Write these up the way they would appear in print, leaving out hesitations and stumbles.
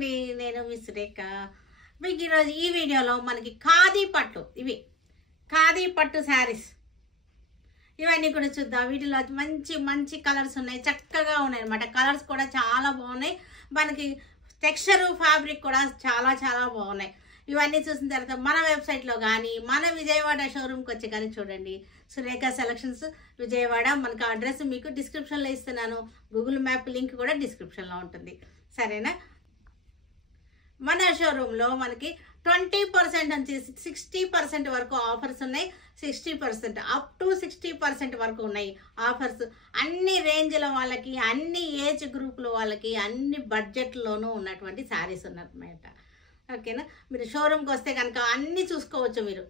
అండి, నేను మీ సురేఖ. మీకు ఈరోజు ఈ వీడియోలో మనకి ఖాదీ పట్టు, ఇవి ఖాదీ పట్టు శారీస్ ఇవన్నీ కూడా చూద్దాం. వీటిలో మంచి మంచి కలర్స్ ఉన్నాయి, చక్కగా ఉన్నాయి అనమాట. కలర్స్ కూడా చాలా బాగున్నాయి. మనకి టెక్స్చరు ఫ్యాబ్రిక్ కూడా చాలా చాలా బాగున్నాయి. ఇవన్నీ చూసిన తర్వాత మన వెబ్సైట్లో కానీ మన విజయవాడ షోరూమ్కి వచ్చి కానీ చూడండి. సురేఖ సెలక్షన్స్ విజయవాడ. మనకు అడ్రస్ మీకు డిస్క్రిప్షన్లో ఇస్తున్నాను. గూగుల్ మ్యాప్ లింక్ కూడా డిస్క్రిప్షన్లో ఉంటుంది. సరేనా? మన షోరూంలో మనకి 20% నుంచి 60% వరకు ఆఫర్స్ ఉన్నాయి. 60% అప్ టు 60% వరకు ఉన్నాయి ఆఫర్స్. అన్ని రేంజ్ల వాళ్ళకి, అన్ని ఏజ్ గ్రూపుల వాళ్ళకి, అన్ని బడ్జెట్లోనూ ఉన్నటువంటి శారీస్ ఉన్నమాట. ఓకేనా? మీరు షోరూమ్కి వస్తే కనుక అన్నీ చూసుకోవచ్చు. మీరు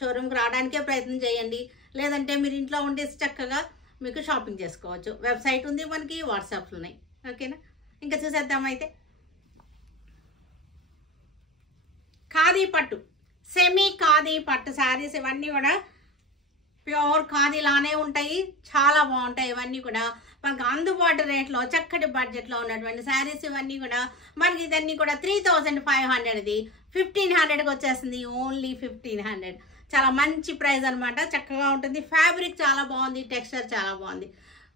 షోరూమ్కి రావడానికే ప్రయత్నం చేయండి. లేదంటే మీరు ఇంట్లో ఉండే చక్కగా మీకు షాపింగ్ చేసుకోవచ్చు. వెబ్సైట్ ఉంది మనకి, వాట్సాప్లు ఉన్నాయి. ఓకేనా? ఇంకా చూసేద్దాం. అయితే ఖాదీ పట్టు, సెమీ ఖాదీ పట్టు శారీస్ ఇవన్నీ కూడా ప్యూర్ ఖాదీలానే ఉంటాయి. చాలా బాగుంటాయి. ఇవన్నీ కూడా మనకు అందుబాటు రేట్లో చక్కటి బడ్జెట్లో ఉన్నటువంటి శారీస్. ఇవన్నీ కూడా మనకి ఇదన్నీ కూడా 3500ది 1500కి వచ్చేస్తుంది. ఓన్లీ 1500. చాలా మంచి ప్రైస్ అనమాట. చక్కగా ఉంటుంది. ఫ్యాబ్రిక్ చాలా బాగుంది, టెక్స్చర్ చాలా బాగుంది.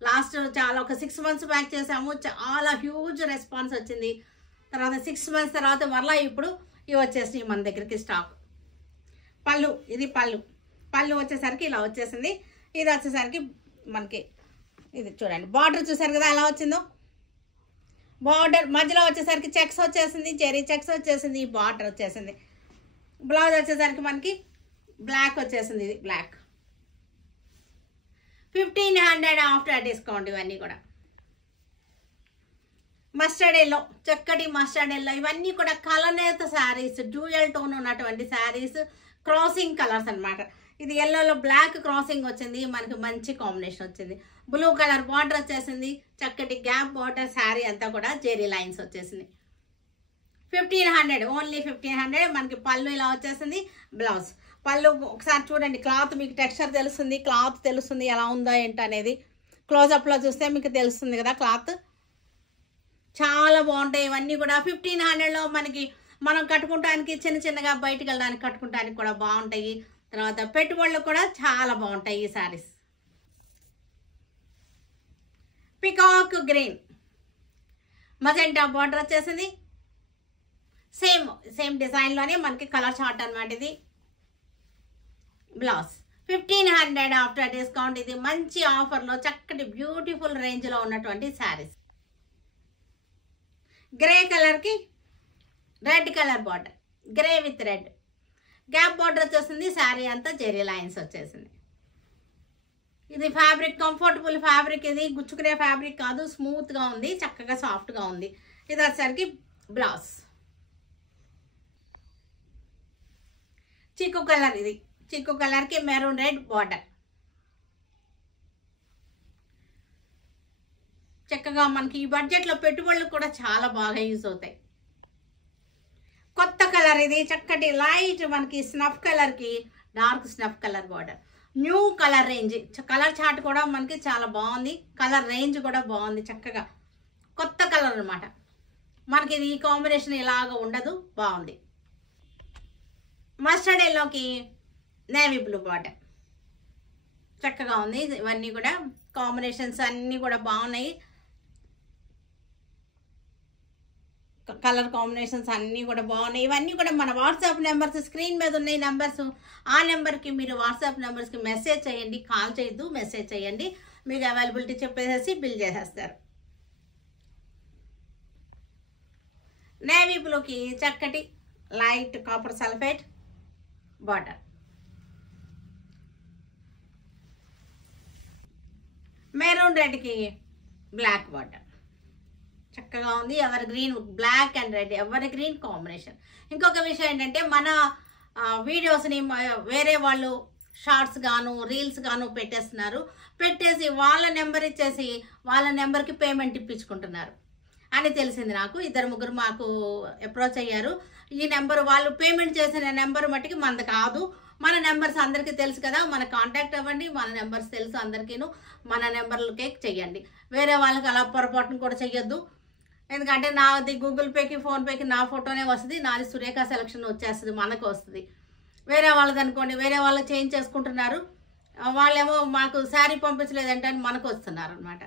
లాస్ట్ ఒక 6 మంత్స్ బ్యాక్ చేసాము. చాలా హ్యూజ్ రెస్పాన్స్ వచ్చింది. తర్వాత 6 మంత్స్ తర్వాత మరలా ఇప్పుడు ఇవి వచ్చేసినాయి మన దగ్గరికి స్టాక్. పళ్ళు, ఇది పళ్ళు వచ్చేసరికి ఇలా వచ్చేసింది. ఇది వచ్చేసరికి మనకి ఇది చూడండి, బార్డర్ చూసారు కదా ఎలా వచ్చిందో. బార్డర్ మధ్యలో వచ్చేసరికి చెక్స్ వచ్చేసింది, జెరీ చెక్స్ వచ్చేసింది, బార్డర్ వచ్చేసింది. బ్లౌజ్ వచ్చేసరికి మనకి బ్లాక్ వచ్చేసింది. ఇది బ్లాక్. 1500 after discount. ఇవన్నీ కూడా మస్టర్డ్ ఎల్లో, చక్కటి మస్టర్డ్ ఎల్లో. ఇవన్నీ కూడా కలనేత శారీస్, డ్యూయల్ టోన్ ఉన్నటువంటి శారీస్, క్రాసింగ్ కలర్స్ అనమాట. ఇది ఎల్లోలో బ్లాక్ క్రాసింగ్ వచ్చింది. మనకి మంచి కాంబినేషన్ వచ్చింది. బ్లూ కలర్ బార్డర్ వచ్చేసింది. చక్కటి గ్యాప్ బార్డర్. శారీ అంతా కూడా జెరీ లైన్స్ వచ్చేసింది. 1500, ఓన్లీ 1500. మనకి పళ్ళు ఇలా వచ్చేసింది. బ్లౌజ్ పళ్ళు ఒకసారి చూడండి. క్లాత్ మీకు టెక్స్చర్ తెలుస్తుంది, క్లాత్ తెలుస్తుంది ఎలా ఉందో ఏంటి అనేది. క్లోజప్లో చూస్తే మీకు తెలుస్తుంది కదా క్లాత్. చాలా బాగుంటాయి ఇవన్నీ కూడా. 1500లో మనకి మనం కట్టుకుంటానికి చిన్న చిన్నగా బయటకు వెళ్ళడానికి కట్టుకుంటానికి కూడా బాగుంటాయి. తర్వాత పెట్టుబడులు కూడా చాలా బాగుంటాయి ఈ saris. Peacock green, magenta border వచ్చేసింది. సేమ్ డిజైన్లోనే మనకి కలర్ చార్ట్ అనమాట. ఇది బ్లౌజ్. 1500 after discount. ఇది మంచి ఆఫర్లో చక్కటి బ్యూటిఫుల్ రేంజ్లో ఉన్నటువంటి శారీస్. గ్రే కలర్కి red colour border, grey with red gap border వచ్చేసింది. శారీ అంతా జెరీ లైన్స్ వచ్చేసింది. ఇది ఫ్యాబ్రిక్ కంఫర్టబుల్ ఫ్యాబ్రిక్. ఇది గుచ్చుకునే ఫ్యాబ్రిక్ కాదు, స్మూత్గా ఉంది, చక్కగా సాఫ్ట్గా ఉంది. ఇది వచ్చేసరికి బ్లౌజ్. చిక్కు కలర్, ఇది చిక్కు కలర్కి మెరూన్ రెడ్ బార్డర్. చక్కగా మనకి ఈ బడ్జెట్లో పెట్టుబడులు కూడా చాలా బాగా యూజ్ అవుతాయి. కొత్త కలర్ ఇది, చక్కటి లైట్ మనకి స్నఫ్ కలర్కి dark snuff colour border. New colour range. Colour chart కూడా మనకి చాలా బాగుంది. కలర్ రేంజ్ కూడా బాగుంది. చక్కగా కొత్త కలర్ అనమాట. మనకి ఇది ఈ కాంబినేషన్ ఇలాగ ఉండదు, బాగుంది. మస్టర్డ్ ఎల్లోకి నేవీ బ్లూ బార్డర్ చక్కగా ఉంది. ఇవన్నీ కూడా కాంబినేషన్స్ అన్నీ కూడా బాగున్నాయి. కలర్ కాంబినేషన్స్ అన్నీ కూడా బాగున్నాయి. ఇవన్నీ కూడా మన వాట్సాప్ నెంబర్స్ స్క్రీన్ మీద ఉన్నాయి నెంబర్స్. ఆ నెంబర్కి మీరు వాట్సాప్ నెంబర్స్కి మెసేజ్ చేయండి. కాల్ చేయొద్దు, మెసేజ్ చేయండి. మీకు అవైలబిలిటీ చెప్పేసేసి బిల్ చేసేస్తారు. నేవీ బ్లూకి చక్కటి light copper sulphate border. Maroon రెడ్కి బ్లాక్ బార్డర్ చక్కగా ఉంది. Evergreen, black and red evergreen combination. ఇంకొక విషయం ఏంటంటే మన వీడియోస్ని వేరే వాళ్ళు షార్ట్స్ గాను రీల్స్ గాను పెట్టేస్తున్నారు. పెట్టేసి వాళ్ళ నెంబర్ ఇచ్చేసి వాళ్ళ నెంబర్కి పేమెంట్ ఇప్పించుకుంటున్నారు అని తెలిసింది నాకు. 2-3 మాకు అప్రోచ్ అయ్యారు. ఈ నెంబర్ వాళ్ళు పేమెంట్ చేసిన నెంబర్ మట్టుకి మనది కాదు. మన నెంబర్స్ అందరికీ తెలుసు కదా, మన కాంటాక్ట్ అవ్వండి. మన నెంబర్స్ తెలుసు అందరికీను. మన నెంబర్లకే చెయ్యండి. వేరే వాళ్ళకి అలా పొరపాటును కూడా చెయ్యొద్దు. ఎందుకంటే నాది గూగుల్ పేకి ఫోన్పేకి నా ఫోటోనే వస్తుంది, నాది సురేఖ సెలక్షన్ వచ్చేస్తుంది, మనకు వస్తుంది. వేరే వాళ్ళది అనుకోండి, వేరే వాళ్ళు చేంజ్ చేసుకుంటున్నారు, వాళ్ళేమో మాకు శారీ పంపించలేదంటే అని మనకు వస్తున్నారు అనమాట.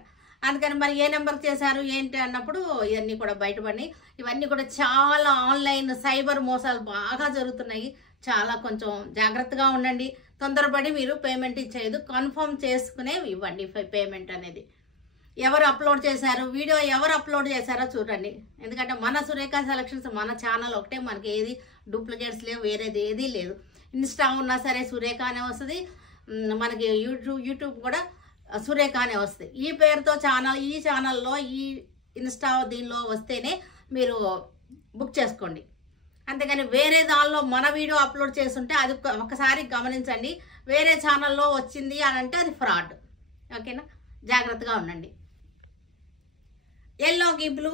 అందుకని మరి ఏ నెంబర్కి చేశారు ఏంటి అన్నప్పుడు ఇవన్నీ కూడా బయటపడి, ఇవన్నీ కూడా చాలా ఆన్లైన్ సైబర్ మోసాలు బాగా జరుగుతున్నాయి. చాలా కొంచెం జాగ్రత్తగా ఉండండి. తొందరపడి మీరు పేమెంట్ ఇచ్చేది కన్ఫర్మ్ చేసుకునే ఇవ్వండి పేమెంట్ అనేది. ఎవరు అప్లోడ్ చేశారు, వీడియో ఎవరు అప్లోడ్ చేశారో చూడండి. ఎందుకంటే మన సురేఖ సెలక్షన్స్ మన ఛానల్ ఒకటే, మనకి ఏది డూప్లికేట్స్ లేవు, వేరేది ఏదీ లేదు. ఇన్స్టా ఉన్నా సరే సురేఖ అనే వస్తుంది, మనకి యూట్యూబ్ కూడా సురేఖ అనే వస్తుంది. ఈ పేరుతో ఈ ఛానల్లో ఈ ఇన్స్టా దీనిలో వస్తేనే మీరు బుక్ చేసుకోండి. అంతేగాని వేరే దానిలో మన వీడియో అప్లోడ్ చేస్తుంటే అది ఒకసారి గమనించండి. వేరే ఛానల్లో వచ్చింది అని అంటే అది ఫ్రాడ్. ఓకేనా, జాగ్రత్తగా ఉండండి. ఎల్లోకి బ్లూ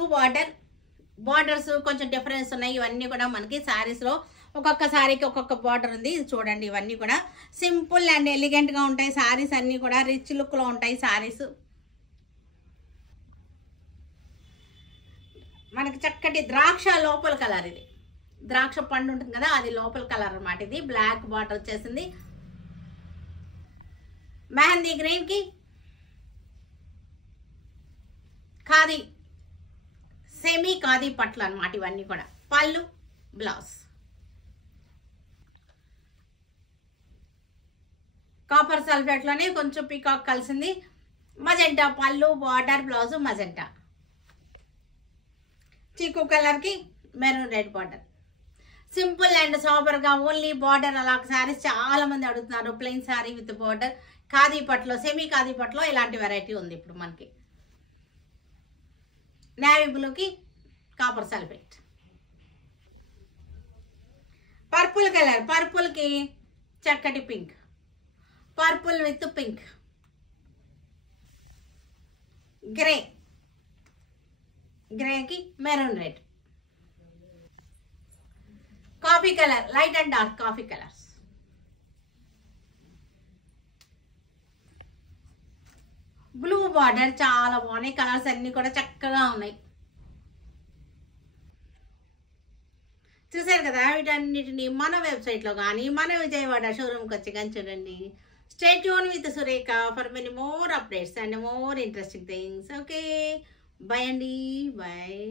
బార్డర్స్ కొంచెం డిఫరెన్స్ ఉన్నాయి. ఇవన్నీ కూడా మనకి శారీస్లో ఒక్కొక్క శారీకి ఒక్కొక్క బార్డర్ ఉంది. ఇది చూడండి, ఇవన్నీ కూడా సింపుల్ అండ్ ఎలిగెంట్గా ఉంటాయి. శారీస్ అన్నీ కూడా రిచ్ లుక్లో ఉంటాయి. శారీస్ మనకి చక్కటి ద్రాక్ష లోపల కలర్, ఇది ద్రాక్ష పండు ఉంటుంది కదా, అది లోపల కలర్ అన్నమాట. ఇది బ్లాక్ బార్డర్ వచ్చేసింది. మెహందీ గ్రీన్కి ఖాదీ సెమీ ఖాదీ పట్లు అన్నమాట. ఇవన్నీ కూడా పళ్ళు బ్లౌజ్ కాపర్ సల్ఫేట్లోనే కొంచెం పీకాక్ కలిసింది. మజెంటా పళ్ళు, బార్డర్, బ్లౌజ్ మజెంటా. చీకు కలర్కి maroon red border. Simple and సాబర్గా ఓన్లీ బార్డర్ అలా శారీస్ చాలా మంది అడుగుతున్నారు. Plain sari with border, khadi పట్లో, సెమీ ఖాదీ పట్లో ఇలాంటి వెరైటీ ఉంది ఇప్పుడు మనకి. నేవీ బ్లూకి కాపర్ సల్ఫేట్. పర్పుల్ కలర్, పర్పుల్కి చక్కటి పింక్, పర్పుల్ విత్ పింక్. గ్రేకి maroon red. Coffee colour, light and dark coffee colours. Blue border చాలా బాగున్నాయి. కలర్స్ అన్ని కూడా చక్కగా ఉన్నాయి. చూసారు కదా, వీటన్నిటిని మన వెబ్సైట్లో కానీ మన విజయవాడ షోరూమ్కి వచ్చి కానీ చూడండి. Stay tune with Surekha for many more updates and more interesting things. Okay, bye అండి, బాయ్.